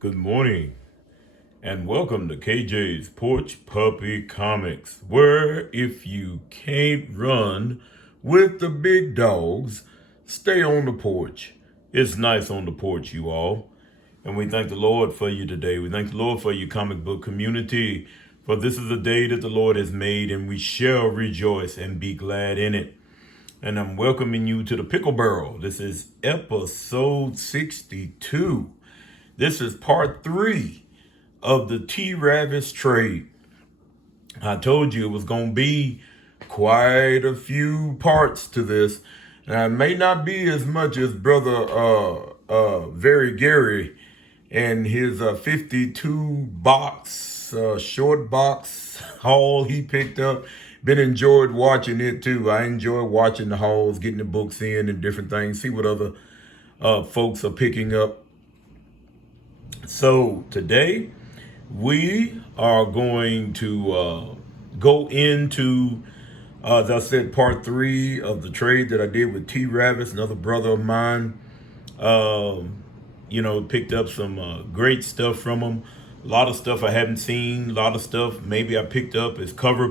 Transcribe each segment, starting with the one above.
Good morning, and welcome to KJ's Porch Puppy Comics, where if you can't run with the big dogs, stay on the porch. It's nice on the porch, you all. And we thank the Lord for you today. We thank the Lord for your comic book community, for this is a day that the Lord has made, and we shall rejoice and be glad in it. And I'm welcoming you to the Pickle Barrel. This is episode 62. This is part 3 of the T-Ravis trade. I told you it was going to be quite a few parts to this. Now, it may not be as much as brother Very Gary and his 52 box, short box haul he picked up. Been enjoyed watching it too. I enjoy watching the hauls, getting the books in and different things, see what other folks are picking up. So today we are going to go into, as I said, part 3 of the trade that I did with T-Ravis, another brother of mine. Picked up some great stuff from him. A lot of stuff I haven't seen. A lot of stuff maybe I picked up as cover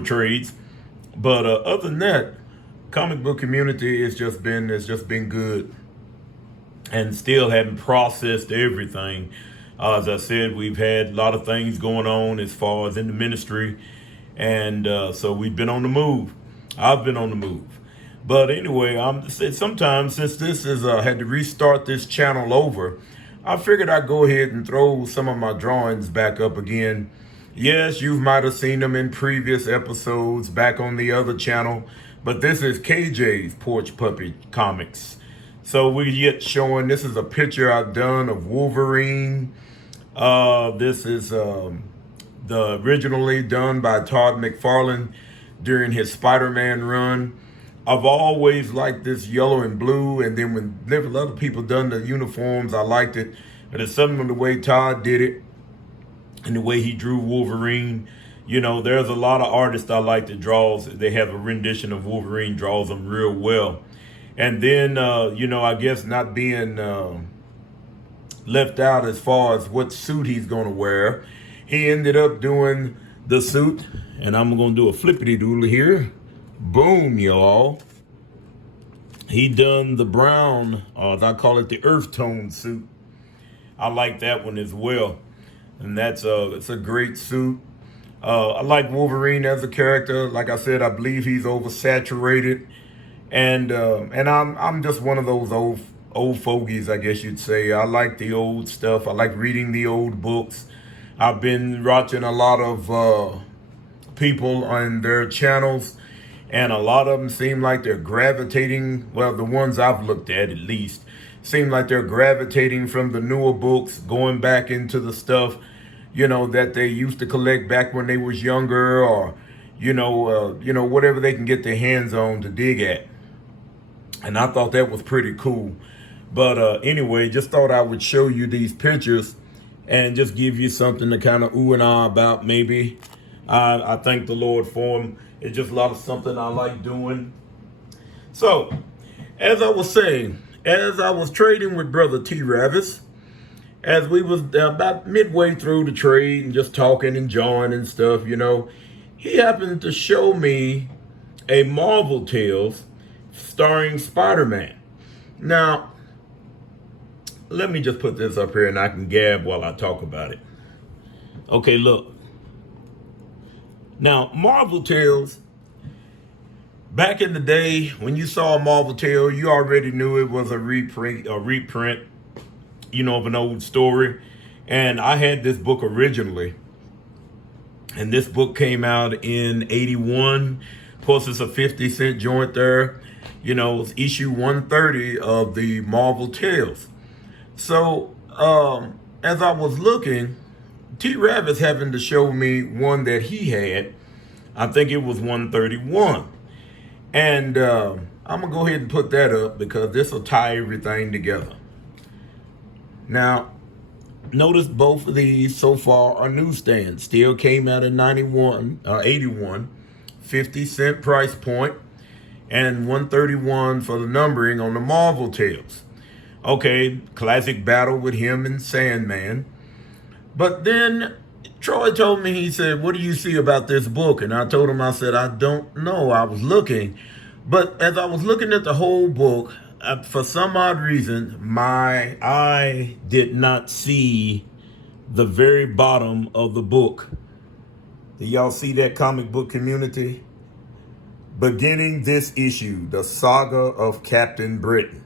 trades. But other than that, comic book community has just been good. And still haven't processed everything. As I said, we've had a lot of things going on as far as in the ministry. And so we've been on the move. I've been on the move. But anyway, sometimes since this is had to restart this channel over, I figured I'd go ahead and throw some of my drawings back up again. Yes, you might have seen them in previous episodes back on the other channel. But this is KJ's Porch Puppy Comics. So we're yet showing, this is a picture I've done of Wolverine. This is the originally done by Todd McFarlane during his Spider-Man run. I've always liked this yellow and blue, and then when other people done the uniforms, I liked it. But it's something the way Todd did it and the way he drew Wolverine. You know, there's a lot of artists I like that draws. They have a rendition of Wolverine, draws them real well. And then, I guess not being left out as far as what suit he's going to wear, he ended up doing the suit. And I'm going to do a flippity-doodle here. Boom, y'all. He done the brown, as I call it, the earth tone suit. I like that one as well. And it's a great suit. I like Wolverine as a character. Like I said, I believe he's oversaturated. And I'm just one of those old fogies, I guess you'd say. I like the old stuff. I like reading the old books. I've been watching a lot of people on their channels, and a lot of them seem like they're gravitating. Well, the ones I've looked at least seem like they're gravitating from the newer books, going back into the stuff, that they used to collect back when they was younger, or whatever they can get their hands on to dig at. And I thought that was pretty cool. But anyway, just thought I would show you these pictures and just give you something to kind of ooh and ah about maybe. I thank the Lord for them. It's just a lot of something I like doing. So, as I was saying, as I was trading with brother T-Ravis, as we was about midway through the trade and just talking and jawing and stuff, he happened to show me a Marvel Tales starring Spider-Man. Now, let me just put this up here and I can gab while I talk about it. Okay, look. Now, Marvel Tales, back in the day, when you saw a Marvel Tale, you already knew it was a reprint, of an old story. And I had this book originally. And this book came out in 81. Of course, it's a 50-cent joint there. It's issue 130 of the Marvel Tales. So, as I was looking, T-Ravis happened to show me one that he had. I think it was 131. And I'm going to go ahead and put that up because this will tie everything together. Now, notice both of these so far are newsstands. Still came out in 81, 50-cent price point, and 131 for the numbering on the Marvel Tales. Okay, classic battle with him and Sandman. But then Troy told me, he said, what do you see about this book? And I told him, I said, I don't know. I was looking. But as I was looking at the whole book, for some odd reason, my eye did not see the very bottom of the book. Do y'all see that, comic book community? Beginning this issue, the saga of Captain Britain.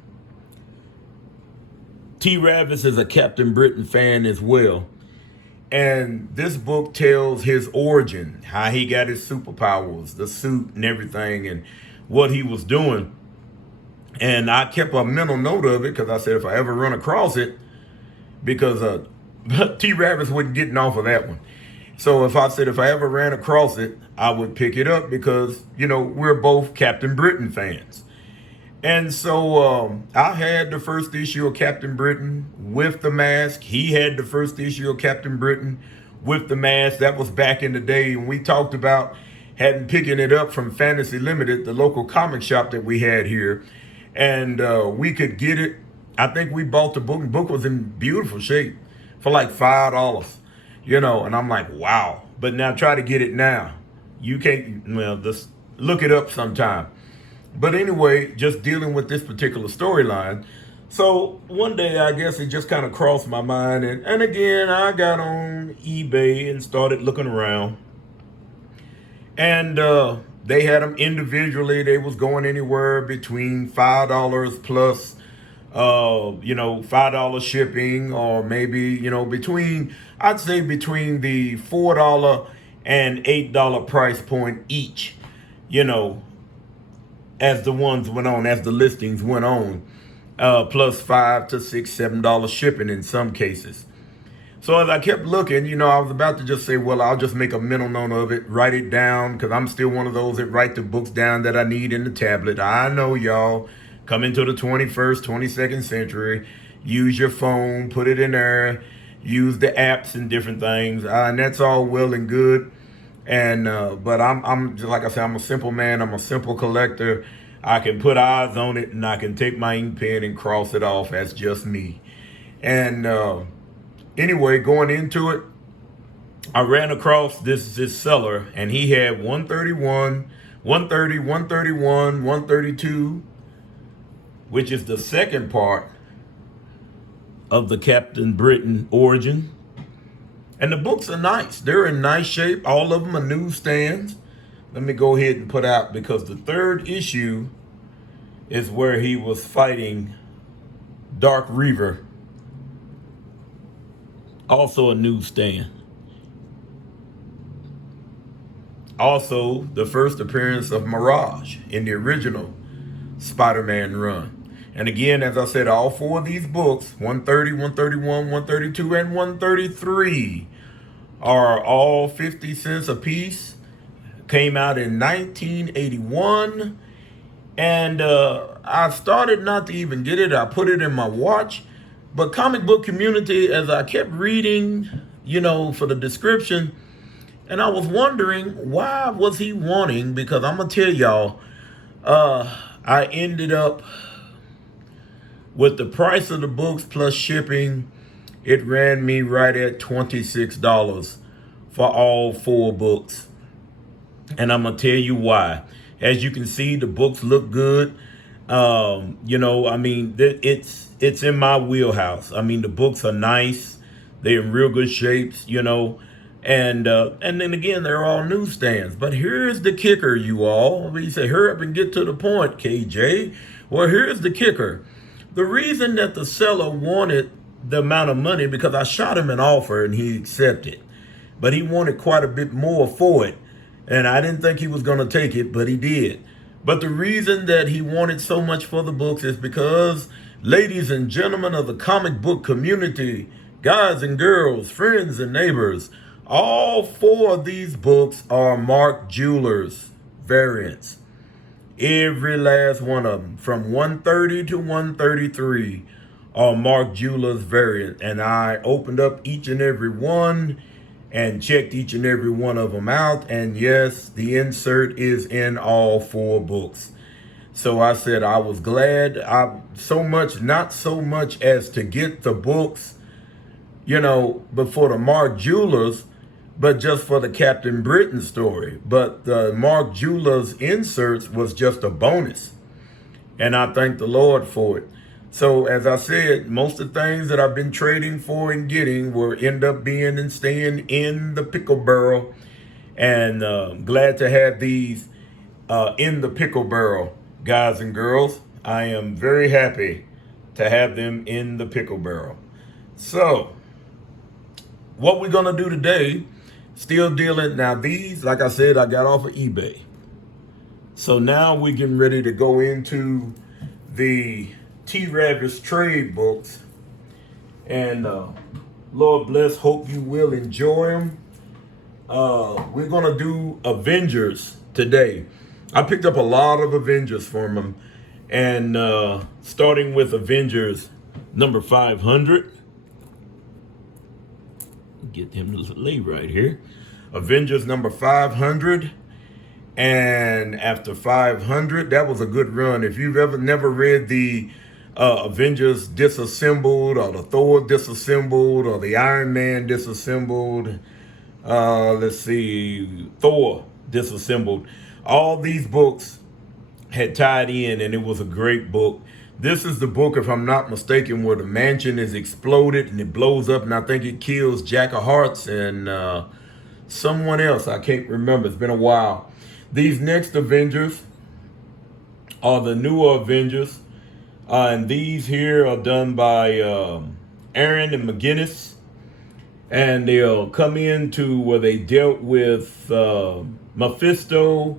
T-Ravis is a Captain Britain fan as well. And this book tells his origin, how he got his superpowers, the suit and everything, and what he was doing. And I kept a mental note of it because I said if I ever run across it, because T-Ravis wasn't getting off of that one. So if I ever ran across it, I would pick it up because, you know, we're both Captain Britain fans. And so I had the first issue of Captain Britain with the mask. He had the first issue of Captain Britain with the mask. That was back in the day. And we talked about picking it up from Fantasy Limited, the local comic shop that we had here. And we could get it. I think we bought the book. The book was in beautiful shape for like $5, you know. And I'm like, wow. But now try to get it now. You can't, well, just look it up sometime. But anyway, just dealing with this particular storyline. So one day, I guess it just kind of crossed my mind. And again, I got on eBay and started looking around. And they had them individually. They was going anywhere between $5 plus, you know, $5 shipping, or maybe, you know, I'd say between the $4 and $8 price point each, you know, as the ones went on, as the listings went on, plus $5 to $6, $7 shipping in some cases. So as I kept looking, you know, I was about to just say, well, I'll just make a mental note of it, write it down, because I'm still one of those that write the books down that I need in the tablet. I know y'all come into the 21st, 22nd century, use your phone, put it in there, use the apps and different things, and that's all well and good. And but I'm just like I said, I'm a simple man. I'm a simple collector. I can put eyes on it, and I can take my ink pen and cross it off. That's just me. And anyway, going into it, I ran across this seller, and he had 131, 130, 131, 132, which is the second part of the Captain Britain origin. And the books are nice. They're in nice shape. All of them are newsstands. Let me go ahead and put out, because the third issue is where he was fighting Dark Reaver. Also a newsstand. Also, the first appearance of Mirage in the original Spider-Man run. And again, as I said, all four of these books, 130, 131, 132, and 133, are all 50 cents a piece. Came out in 1981. And I started not to even get it. I put it in my watch. But comic book community, as I kept reading, you know, for the description, and I was wondering, why was he wanting? Because I'm going to tell y'all, I ended up with the price of the books plus shipping, it ran me right at $26 for all four books. And I'm going to tell you why. As you can see, the books look good. You know, I mean, it's in my wheelhouse. I mean, the books are nice. They're in real good shapes, you know. And then again, they're all newsstands. But here's the kicker, you all. You say, hurry up and get to the point, KJ. Well, here's the kicker. The reason that the seller wanted the amount of money, because I shot him an offer and he accepted. But he wanted quite a bit more for it. And I didn't think he was going to take it, but he did. But the reason that he wanted so much for the books is because, ladies and gentlemen of the comic book community, guys and girls, friends and neighbors, all four of these books are Mark Jewelers variants. Every last one of them, from 130 to 133, are Mark Jewelers variant. And I opened up each and every one and checked each and every one of them out. And yes, the insert is in all four books. So I said I was glad. Not so much as to get the books, before the Mark Jewelers, but just for the Captain Britain story. But the Mark Jewelers inserts was just a bonus. And I thank the Lord for it. So as I said, most of the things that I've been trading for and getting will end up being and staying in the pickle barrel. And glad to have these in the pickle barrel, guys and girls. I am very happy to have them in the pickle barrel. So what we're going to do today, still dealing. Now these, like I said, I got off of eBay. So now we're getting ready to go into the T-Ravis trade books. And Lord bless, hope you will enjoy them. We're going to do Avengers today. I picked up a lot of Avengers from them. And starting with Avengers number 500. Get him to lay right here. Avengers number 500. And after 500, that was a good run. If you've never read the Avengers Disassembled, or the Thor Disassembled, or the Iron Man Disassembled, let's see, Thor Disassembled, all these books had tied in, and it was a great book. This is the book, if I'm not mistaken, where the mansion is exploded and it blows up, and I think it kills Jack of Hearts and someone else. I can't remember. It's been a while. These next Avengers are the newer Avengers. And these here are done by Aaron and McGinnis. And they'll come into where they dealt with Mephisto,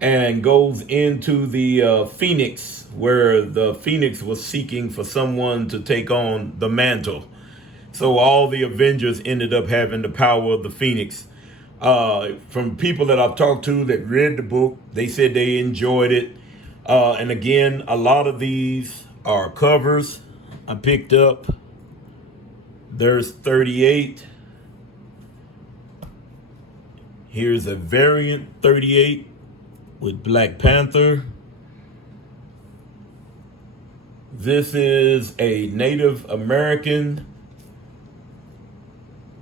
and goes into the Phoenix, where the Phoenix was seeking for someone to take on the mantle. So all the Avengers ended up having the power of the Phoenix. From people that I've talked to that read the book, they said they enjoyed it. And again, a lot of these are covers I picked up. There's 38. Here's a variant 38 with Black Panther. This is a Native American.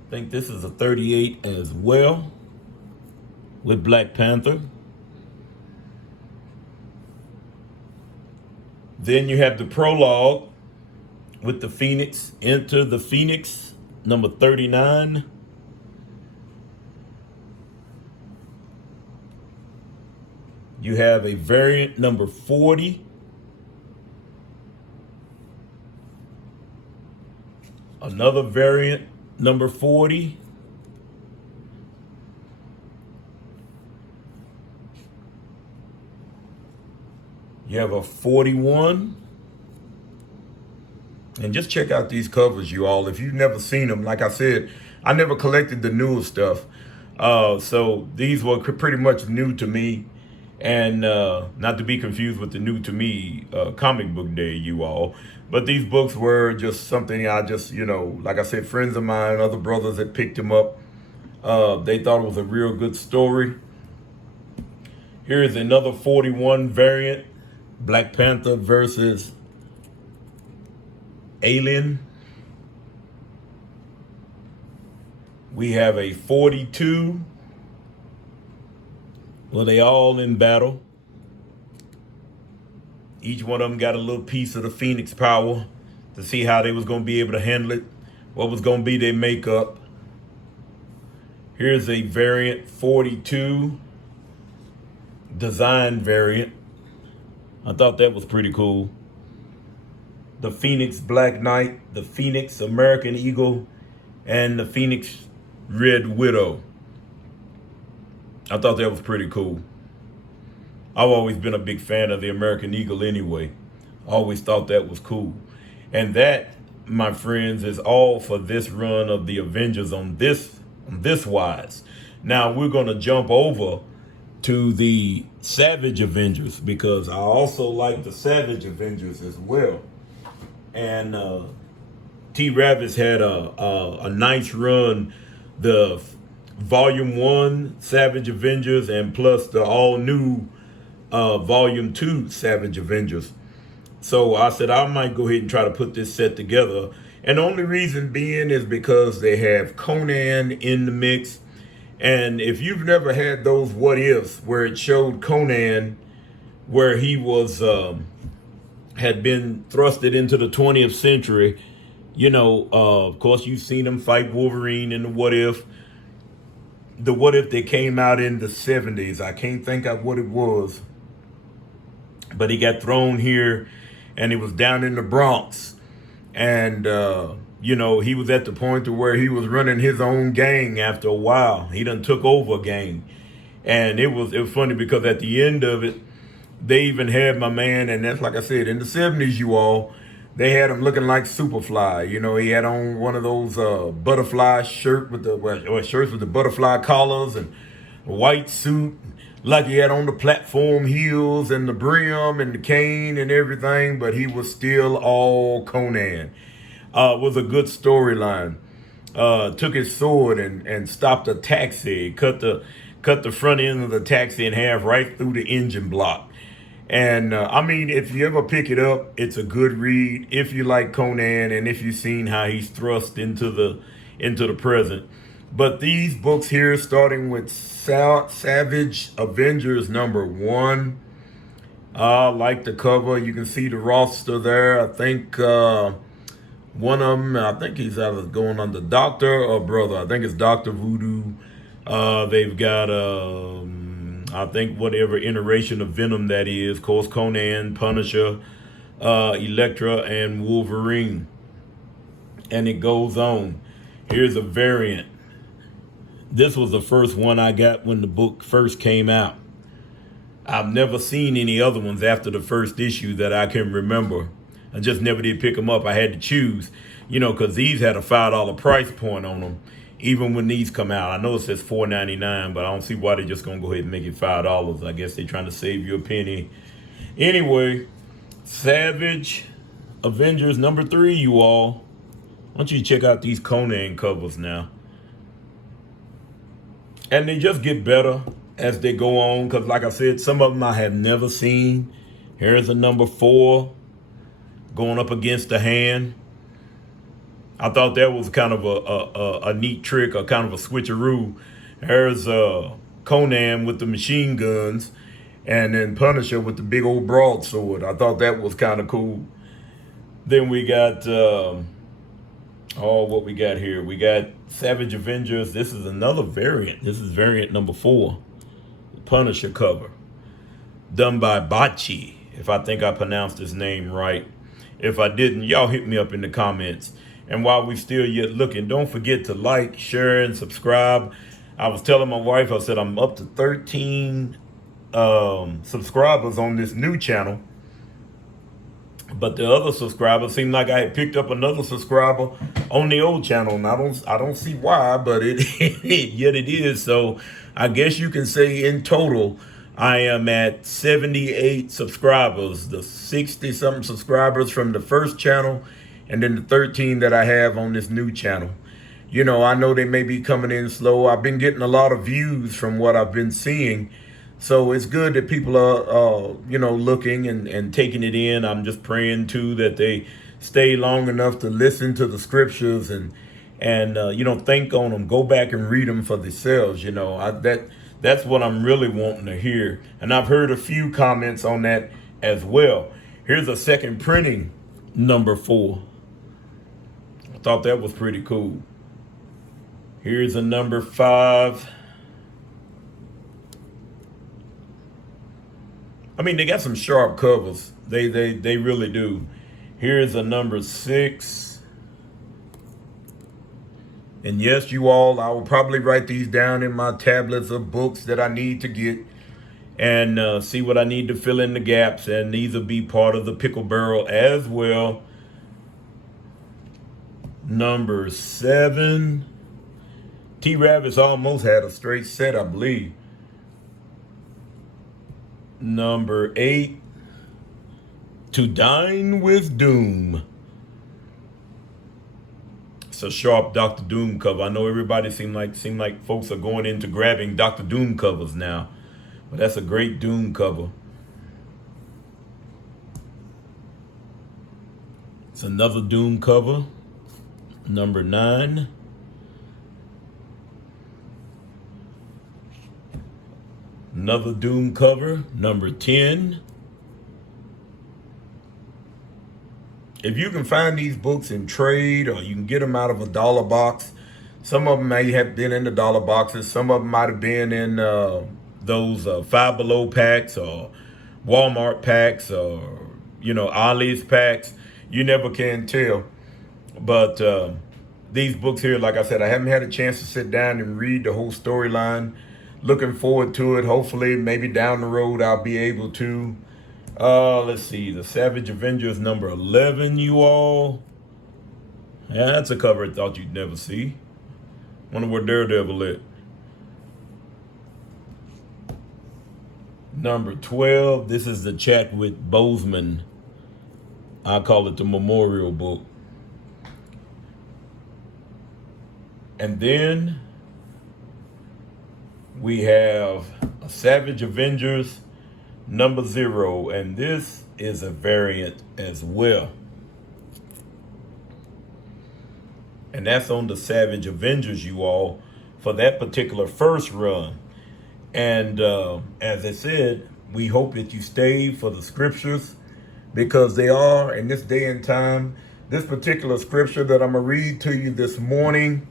I think this is a 38 as well with Black Panther. Then you have the prologue with the Phoenix. Enter the Phoenix, number 39. You have a variant number 40. Another variant number 40. You have a 41. And just check out these covers, you all. If you've never seen them, like I said, I never collected the newer stuff. So these were pretty much new to me. And not to be confused with the new to me comic book day, you all. But these books were just something I just, like I said, friends of mine, other brothers that picked them up. They thought it was a real good story. Here's another 41 variant. Black Panther versus Alien. We have a 42. Well, they all in battle. Each one of them got a little piece of the Phoenix power to see how they was going to be able to handle it, what was going to be their makeup. Here's a variant 42 design variant. I thought that was pretty cool. The Phoenix Black Knight, the Phoenix American Eagle, and the Phoenix Red Widow. I thought that was pretty cool. I've always been a big fan of the American Eagle anyway. I always thought that was cool. And that, my friends, is all for this run of the Avengers on this wise. Now we're going to jump over to the Savage Avengers, because I also like the Savage Avengers as well. And T-Ravis had a nice run. The Volume 1 Savage Avengers, and plus the all new Volume 2 Savage Avengers. So I said I might go ahead and try to put this set together. And the only reason being is because they have Conan in the mix. And if you've never had those what ifs where it showed Conan where he was had been thrusted into the 20th century, of course you've seen him fight Wolverine in the what if. The what if that came out in the 70s. I can't think of what it was. But he got thrown here and he was down in the Bronx. And, he was at the point to where he was running his own gang after a while. He done took over a gang. And it was funny because at the end of it, they even had my man, and that's like I said, in the 70s, you all, they had him looking like Superfly. He had on one of those butterfly shirts with the butterfly collars and a white suit, like he had on the platform heels and the brim and the cane and everything, but he was still all Conan. Was a good storyline. Took his sword and stopped a taxi, cut the front end of the taxi in half right through the engine block. And if you ever pick it up, it's a good read if you like Conan and if you've seen how he's thrust into the present. But these books here, starting with Savage Avengers #1, I like the cover. You can see the roster there. I think one of them, I think he's either going under Doctor or Brother. I think it's Dr. Voodoo. They've got, I think, whatever iteration of Venom that is. Of course, Conan, Punisher, Elektra, and Wolverine. And it goes on. Here's a variant. This was the first one I got when the book first came out. I've never seen any other ones after the first issue that I can remember. I just never did pick them up. I had to choose, because these had a $5 price point on them, even when these come out. I know it says $4.99, but I don't see why they're just going to go ahead and make it $5. I guess they're trying to save you a penny. Anyway, Savage Avengers #3, you all. I want you to check out these Conan covers now. And they just get better as they go on, because like I said, some of them I have never seen. Here's a #4 going up against the hand. I thought that was kind of a neat trick, or kind of a switcheroo. There's Conan with the machine guns, and then Punisher with the big old broadsword. I thought that was kind of cool. Then we got, what we got here? We got Savage Avengers. This is another variant. This is variant #4. The Punisher cover. Done by Bachi, if I think I pronounced his name right. If I didn't, y'all hit me up in the comments. And while we still yet looking, don't forget to like, share, and subscribe. I was telling my wife, I said I'm up to 13 subscribers on this new channel. But the other subscribers seemed like I had picked up another subscriber on the old channel, and I don't see why, but yet it is. So I guess you can say in total I am at 78 subscribers, the 60-something subscribers from the first channel, and then the 13 that I have on this new channel. I know they may be coming in slow. I've been getting a lot of views from what I've been seeing. So it's good that people are, looking and taking it in. I'm just praying, too, that they stay long enough to listen to the scriptures and think on them. Go back and read them for themselves. That's what I'm really wanting to hear. And I've heard a few comments on that as well. Here's a second printing #4. I thought that was pretty cool. Here's a #5. They got some sharp covers. They really do. Here's a #6. And yes, you all, I will probably write these down in my tablets of books that I need to get and see what I need to fill in the gaps. And these will be part of the Pickle Barrel as well. #7. T-Ravis almost had a straight set, I believe. #8. To Dine with Doom. It's a sharp Dr. Doom cover. I know everybody seem like folks are going into grabbing Dr. Doom covers now, but that's a great Doom cover. It's another Doom cover, number 9. Another Doom cover, number 10. If you can find these books in trade, or you can get them out of a dollar box, some of them may have been in the dollar boxes. Some of them might have been in those Five Below packs, or Walmart packs, or Ollie's packs. You never can tell. But these books here, like I said, I haven't had a chance to sit down and read the whole storyline. Looking forward to it. Hopefully, maybe down the road, I'll be able to. Let's see, the Savage Avengers number 11, you all. Yeah, that's a cover I thought you'd never see. Wonder where Daredevil at. Number 12, this is the chat with Bozeman. I call it the memorial book. And then we have a Savage Avengers number 0, and this is a variant as well. And that's on the Savage Avengers, you all, for that particular first run. And as I said, we hope that you stay for the scriptures, because they are, in this day and time, this particular scripture that I'm going to read to you this morning,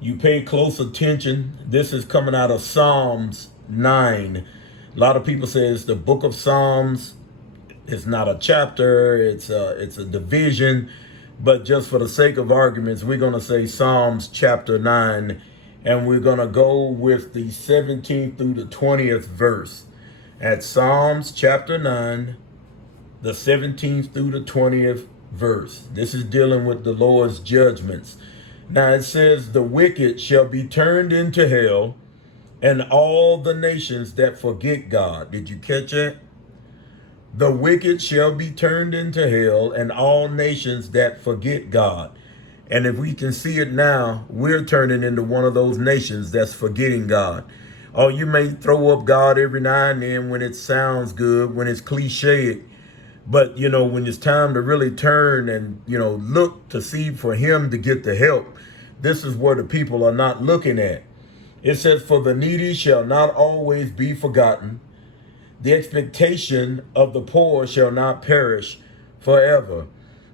you pay close attention. This is coming out of Psalms 9. A lot of people say it's the book of Psalms. It's not a chapter, it's a division. But just for the sake of arguments, we're going to say Psalms chapter 9, and we're going to go with the 17th through the 20th verse. At Psalms chapter 9, the 17th through the 20th verse. This is dealing with the Lord's judgments. Now it says, the wicked shall be turned into hell, and all the nations that forget God. Did you catch that? The wicked shall be turned into hell, and all nations that forget God. And if we can see it now, we're turning into one of those nations that's forgetting God. Oh, you may throw up God every now and then when it sounds good, when it's cliched. But, when it's time to really turn and, look to see for him to get the help, this is where the people are not looking at. It says, for the needy shall not always be forgotten. The expectation of the poor shall not perish forever.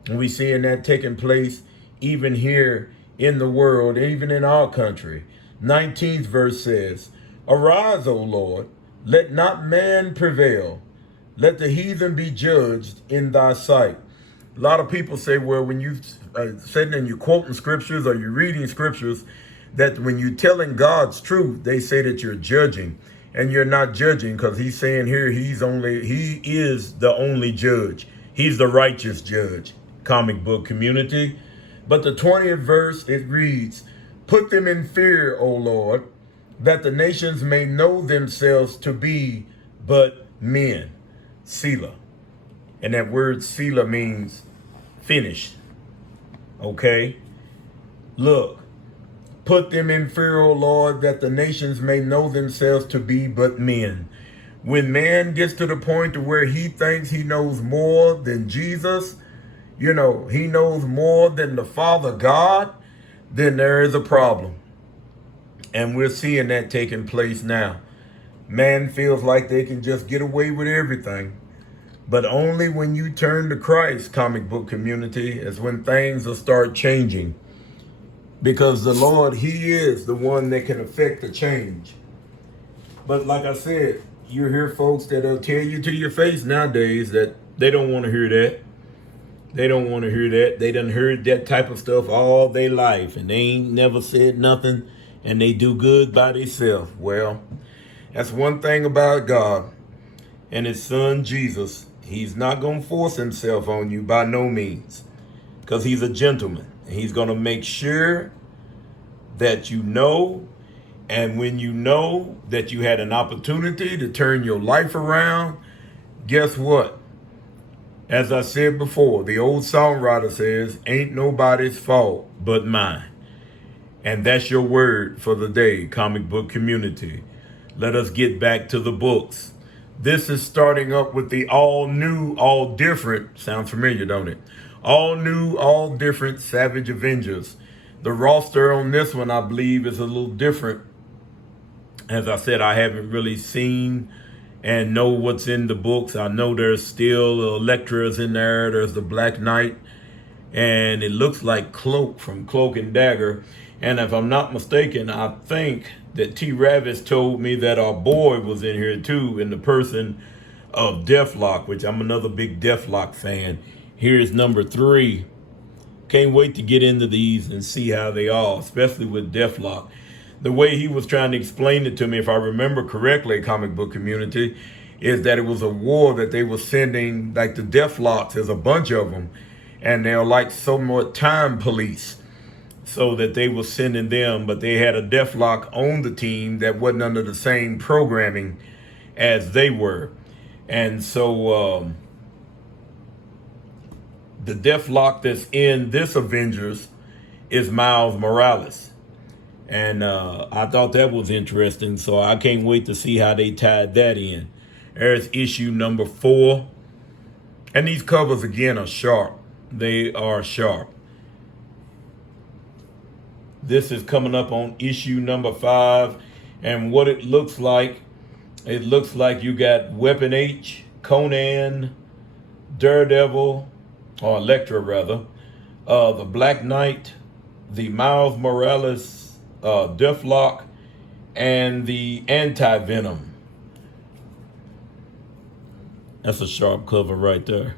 And we seeing that taking place even here in the world, even in our country. 19th verse says, arise, O Lord, let not man prevail. Let the heathen be judged in thy sight. A lot of people say, well, when you sitting and you're quoting scriptures or you're reading scriptures, that when you're telling God's truth, they say that you're judging. And you're not judging, because he's saying here he is the only judge. He's the righteous judge, comic book community. But the 20th verse, it reads, put them in fear, O Lord, that the nations may know themselves to be but men. Selah. And that word Selah means finished. Okay? Look. Put them in fear, O Lord, that the nations may know themselves to be but men. When man gets to the point to where he thinks he knows more than Jesus, he knows more than the Father God, then there is a problem. And we're seeing that taking place now. Man feels like they can just get away with everything. But only when you turn to Christ, comic book community, is when things will start changing. Because the Lord, he is the one that can affect the change. But like I said, you hear folks that'll tell you to your face nowadays that they don't want to hear that. They don't want to hear that. They done heard that type of stuff all their life, and they ain't never said nothing, and they do good by themselves. Well, that's one thing about God and his son Jesus. He's not going to force himself on you by no means, because he's a gentleman. He's going to make sure that you know, and when you know that you had an opportunity to turn your life around, guess what? As I said before, the old songwriter says, ain't nobody's fault but mine. And that's your word for the day, comic book community. Let us get back to the books. This is starting up with the all new, all different, sounds familiar, don't it? All new, all different Savage Avengers. The roster on this one, I believe, is a little different. As I said, I haven't really seen and know what's in the books. I know there's still Elektra's in there. There's the Black Knight. And it looks like Cloak from Cloak and Dagger. And if I'm not mistaken, I think that T-Ravis told me that our boy was in here too, in the person of Deathlock, which I'm another big Deathlock fan. Here's number 3. Can't wait to get into these and see how they are, especially with Deathlock. The way he was trying to explain it to me, if I remember correctly, comic book community, is that it was a war that they were sending, like the Deathlocks, there's a bunch of them, and they're like somewhat time police, so that they were sending them, but they had a Deathlock on the team that wasn't under the same programming as they were. And so the Deathlock that's in this Avengers is Miles Morales. And I thought that was interesting, so I can't wait to see how they tied that in. There's issue number 4. And these covers, again, are sharp. They are sharp. This is coming up on issue number 5. And what it looks like you got Weapon H, Conan, Daredevil, or Elektra rather, the Black Knight, the Miles Morales, Deathlock, and the Anti-Venom. That's a sharp cover right there.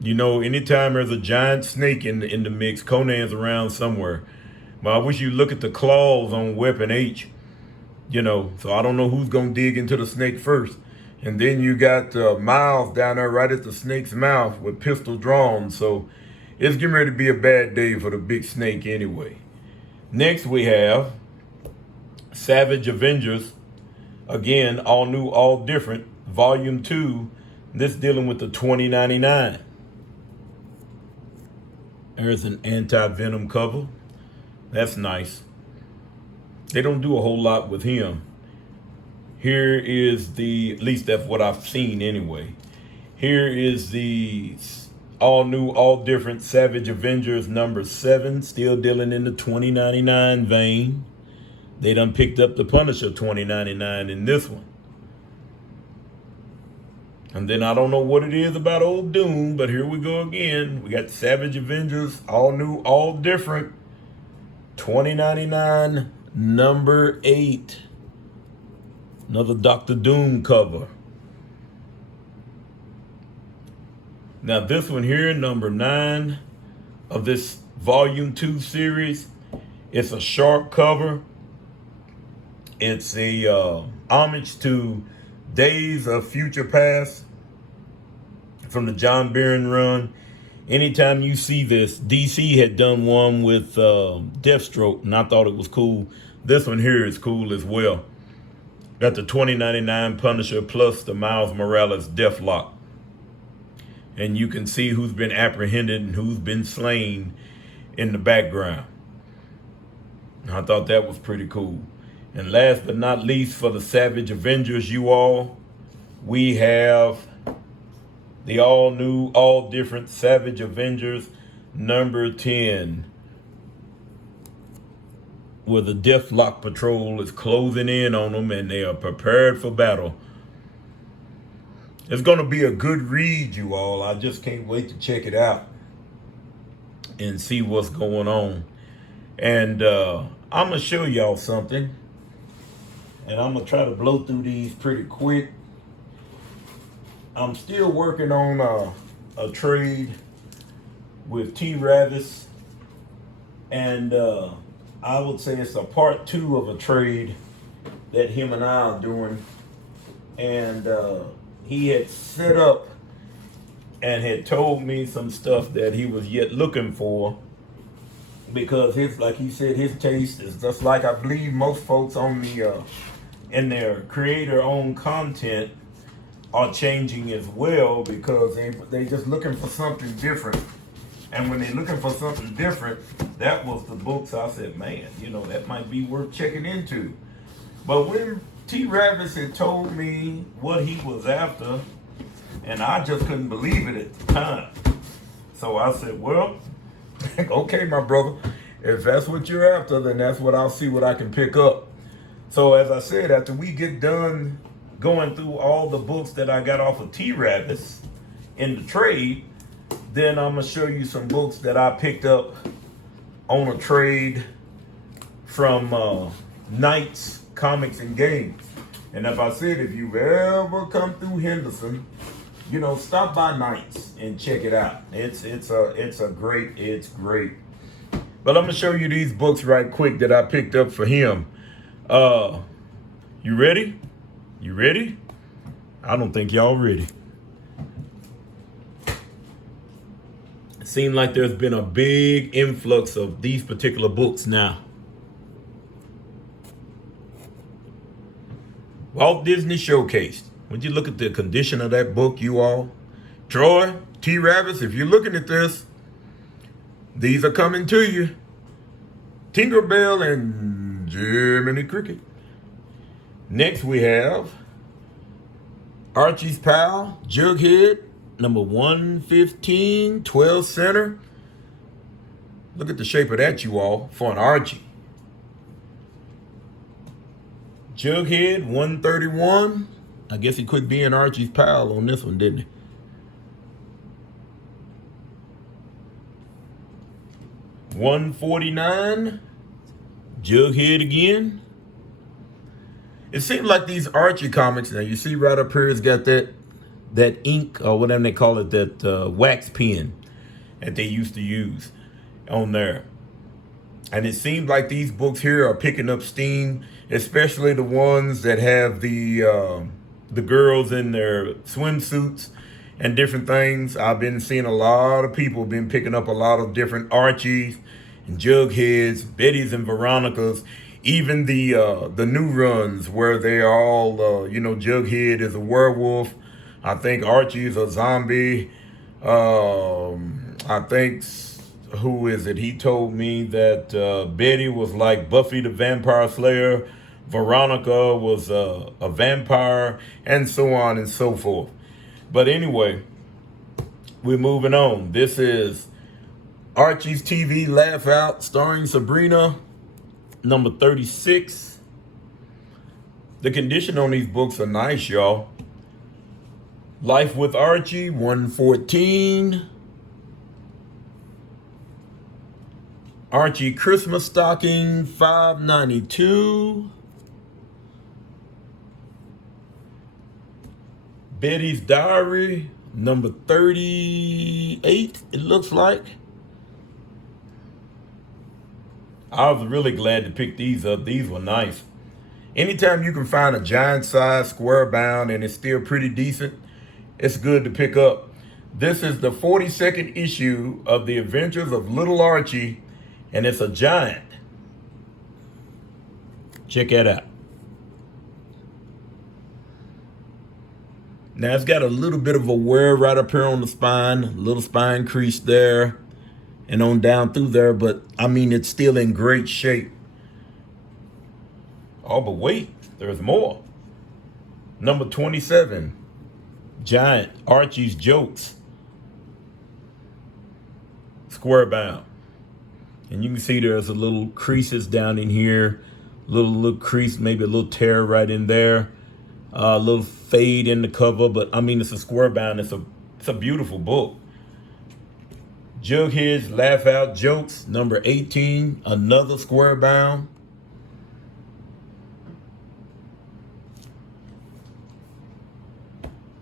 You know, anytime there's a giant snake in the mix, Conan's around somewhere. But I wish you look at the claws on Weapon H. You know, so I don't know who's going to dig into the snake first. And then you got Miles down there right at the snake's mouth with pistol drawn. So it's getting ready to be a bad day for the big snake anyway. Next we have Savage Avengers. Again, all new, all different. Volume 2. This dealing with the 2099. There's an Anti-Venom cover. That's nice. They don't do a whole lot with him. Here is the, at least that's what I've seen anyway. Here is the all new, all different Savage Avengers number 7, still dealing in the 2099 vein. They done picked up the Punisher 2099 in this one. And then I don't know what it is about old Doom, but here we go again. We got Savage Avengers, all new, all different, 2099 number 8. Another Dr. Doom cover. Now this one here, number 9 of this volume 2 series. It's a sharp cover. It's a homage to Days of Future Past from the John Byrne run. Anytime you see this, DC had done one with Deathstroke, and I thought it was cool. This one here is cool as well. Got the 2099 Punisher plus the Miles Morales Deathlock. And you can see who's been apprehended and who's been slain in the background. I thought that was pretty cool. And last but not least, for the Savage Avengers, you all, we have the all new, all different Savage Avengers number 10, where the Deathlock Patrol is closing in on them and they are prepared for battle. It's going to be a good read, you all. I just can't wait to check it out and see what's going on. And I'm going to show y'all something. And I'm going to try to blow through these pretty quick. I'm still working on a trade with T-Ravis. And I would say it's a part 2 of a trade that him and I are doing. And he had set up and had told me some stuff that he was yet looking for, because his, like he said, his taste is just like I believe most folks on the in their creator-owned content are changing as well, because they just looking for something different. And when they're looking for something different, that was the books I said, man, you know, that might be worth checking into. But when T-Ravis had told me what he was after, And I just couldn't believe it at the time. So I said, well, okay, my brother, if that's what you're after, then that's what I'll see what I can pick up. So as I said, after we get done going through all the books that I got off of T-Ravis in the trade, then I'm going to show you some books that I picked up on a trade from Knights Comics and Games. And if I said, if you've ever come through Henderson, you know, stop by Knights and check it out. It's great. But I'm gonna show you these books right quick that I picked up for him. You ready? You ready? I don't think y'all ready. It seems like there's been a big influx of these particular books now. Walt Disney Showcased. Would you look at the condition of that book, you all? Troy, T-Ravis, if you're looking at this, these are coming to you. Tinkerbell and Jiminy Cricket. Next we have Archie's Pal, Jughead, number 115, 12 center. Look at the shape of that, you all, for an Archie. Jughead, 131. I guess he quit being Archie's pal on this one, didn't he? $149. Jughead again. It seems like these Archie comics, now you see right up here, it's got that ink, or whatever they call it, that wax pen that they used to use on there. And it seems like these books here are picking up steam, especially the ones that have the girls in their swimsuits and different things. I've been seeing a lot of people been picking up a lot of different Archies and Jugheads, Bettys and Veronicas, even the new runs where they are all, Jughead is a werewolf. I think Archie is a zombie. I think, who is it? He told me that Betty was like Buffy the Vampire Slayer, Veronica was a vampire, and so on and so forth. But anyway, we're moving on. This is Archie's TV Laugh Out, starring Sabrina, number 36. The condition on these books are nice, y'all. Life with Archie, 114. Archie Christmas Stocking, $5.92. Betty's Diary, number 38, it looks like. I was really glad to pick these up. These were nice. Anytime you can find a giant size square bound and it's still pretty decent, it's good to pick up. This is the 42nd issue of The Adventures of Little Archie, and it's a giant. Check that out. Now it's got a little bit of a wear right up here on the spine, a little spine crease there, and on down through there, but I mean, it's still in great shape. Oh, but wait, there's more. Number 27, Giant Archie's Jokes, square bound. And you can see there's a little creases down in here, little crease, maybe a little tear right in there, a little fade in the cover, but I mean, it's a square bound. It's a beautiful book. Jughead's Laugh Out Jokes, number 18, another square bound.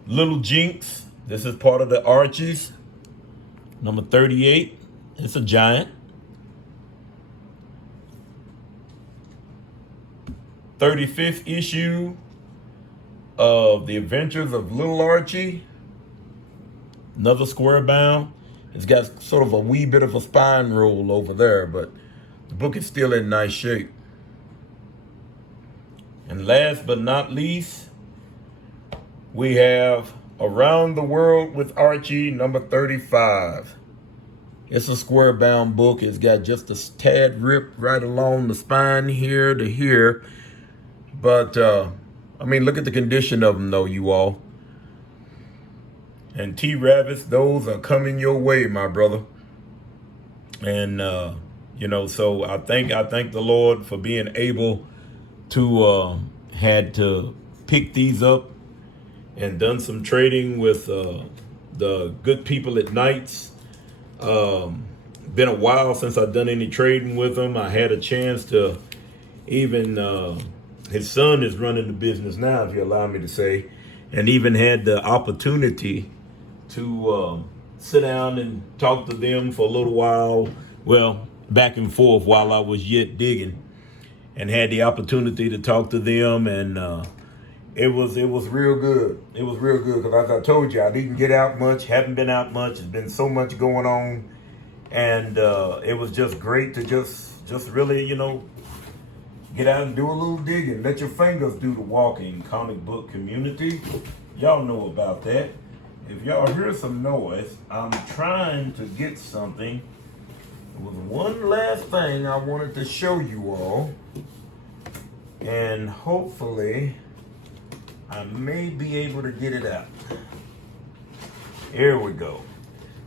Little Jinx, this is part of the Archies, number 38. It's a giant. 35th issue of The Adventures of Little Archie, another square bound. It's got sort of a wee bit of a spine roll over there, but the book is still in nice shape. And last but not least, we have Around the World with Archie, number 35. It's a square bound book. It's got just a tad rip right along the spine here to here. But, I mean, look at the condition of them, though, you all. And T-Ravis, those are coming your way, my brother. And so I thank the Lord for being able to had to pick these up and done some trading with the good people at Knights. Been a while since I've done any trading with them. I had a chance to even his son is running the business now, if you allow me to say, and even had the opportunity to sit down and talk to them for a little while, well, back and forth while I was yet digging, and had the opportunity to talk to them, and it was real good. It was real good because, as I told you, I didn't get out much, haven't been out much. There's been so much going on, and it was just great to just really, get out and do a little digging. Let your fingers do the walking, comic book community. Y'all know about that. If y'all hear some noise, I'm trying to get something. There was one last thing I wanted to show you all, and hopefully I may be able to get it out. Here we go.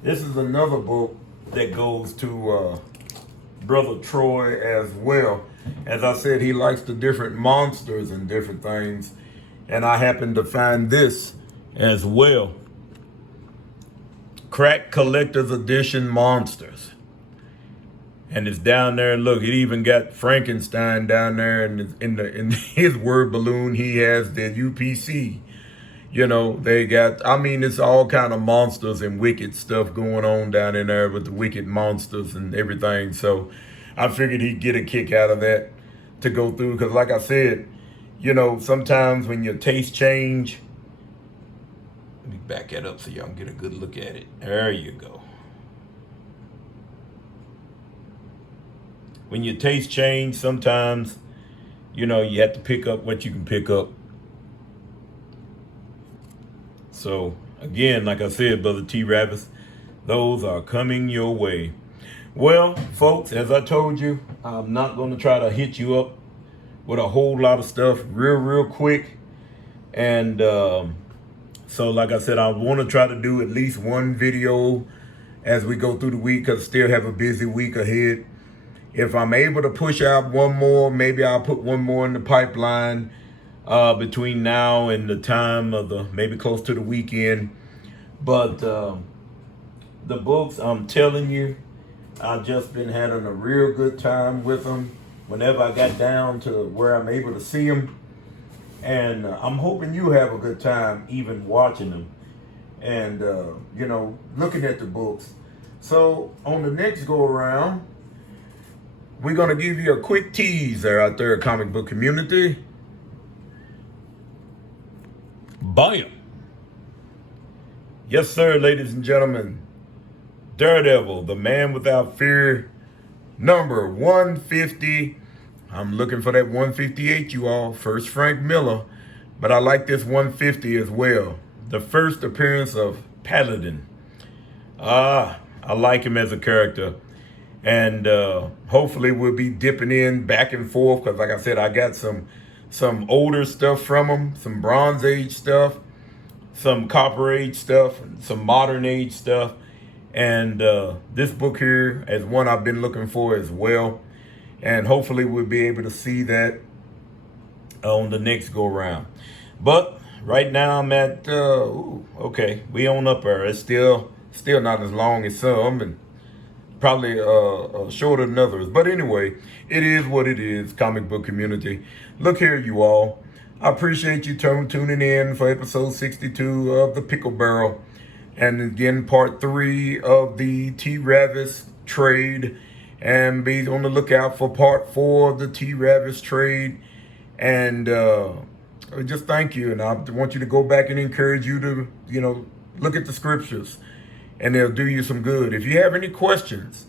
This is another book that goes to Brother Troy as well. As I said, he likes the different monsters and different things, and I happened to find this as well. Crack Collector's Edition Monsters. And it's down there. Look, it even got Frankenstein down there, and in his word balloon, he has the UPC. They got, it's all kind of monsters and wicked stuff going on down in there with the wicked monsters and everything. So I figured he'd get a kick out of that to go through. Because like I said, sometimes when your tastes change, let me back that up so y'all can get a good look at it. There you go. When your taste change, sometimes, you have to pick up what you can pick up. So, again, like I said, Brother T-Ravis, those are coming your way. Well, folks, as I told you, I'm not going to try to hit you up with a whole lot of stuff real quick. And so, like I said, I want to try to do at least one video as we go through the week, because I still have a busy week ahead. If I'm able to push out one more, maybe I'll put one more in the pipeline between now and the time of maybe close to the weekend. But the books, I'm telling you, I've just been having a real good time with them whenever I got down to where I'm able to see them. And I'm hoping you have a good time even watching them and, looking at the books. So on the next go around, we're going to give you a quick teaser out there, comic book community. Bam! Yes, sir, ladies and gentlemen. Daredevil, the Man Without Fear, number 150. I'm looking for that 158, you all. First Frank Miller, but I like this 150 as well. The first appearance of Paladin. I like him as a character. And hopefully we'll be dipping in back and forth, because like I said, I got some older stuff from him, some Bronze Age stuff, some Copper Age stuff, and some Modern Age stuff. And this book here is one I've been looking for as well. And hopefully we'll be able to see that on the next go round. But right now I'm at, okay, we on up there. It's still not as long as some, and probably shorter than others. But anyway, it is what it is, comic book community. Look here, you all. I appreciate you tuning in for episode 62 of the Pickle Barrel. And again, part 3 of the T-Ravis trade. And be on the lookout for part 4 of the T-Ravis trade. And just thank you. And I want you to go back and encourage you to, look at the scriptures. And they'll do you some good. If you have any questions,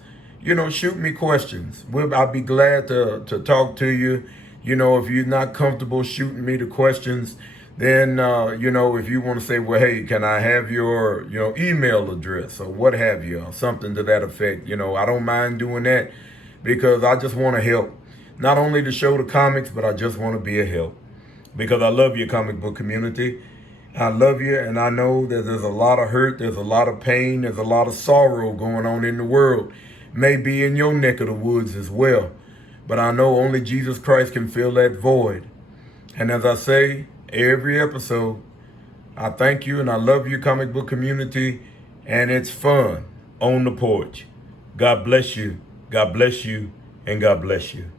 shoot me questions. I'll be glad to talk to you. If you're not comfortable shooting me the questions, then, if you want to say, well, hey, can I have your, email address or what have you, or something to that effect. I don't mind doing that, because I just want to help. Not only to show the comics, but I just want to be a help, because I love your comic book community. I love you, and I know that there's a lot of hurt, there's a lot of pain, there's a lot of sorrow going on in the world. Maybe in your neck of the woods as well. But I know only Jesus Christ can fill that void. And as I say every episode, I thank you and I love you, comic book community, and it's fun on the porch. God bless you, God bless you, and God bless you.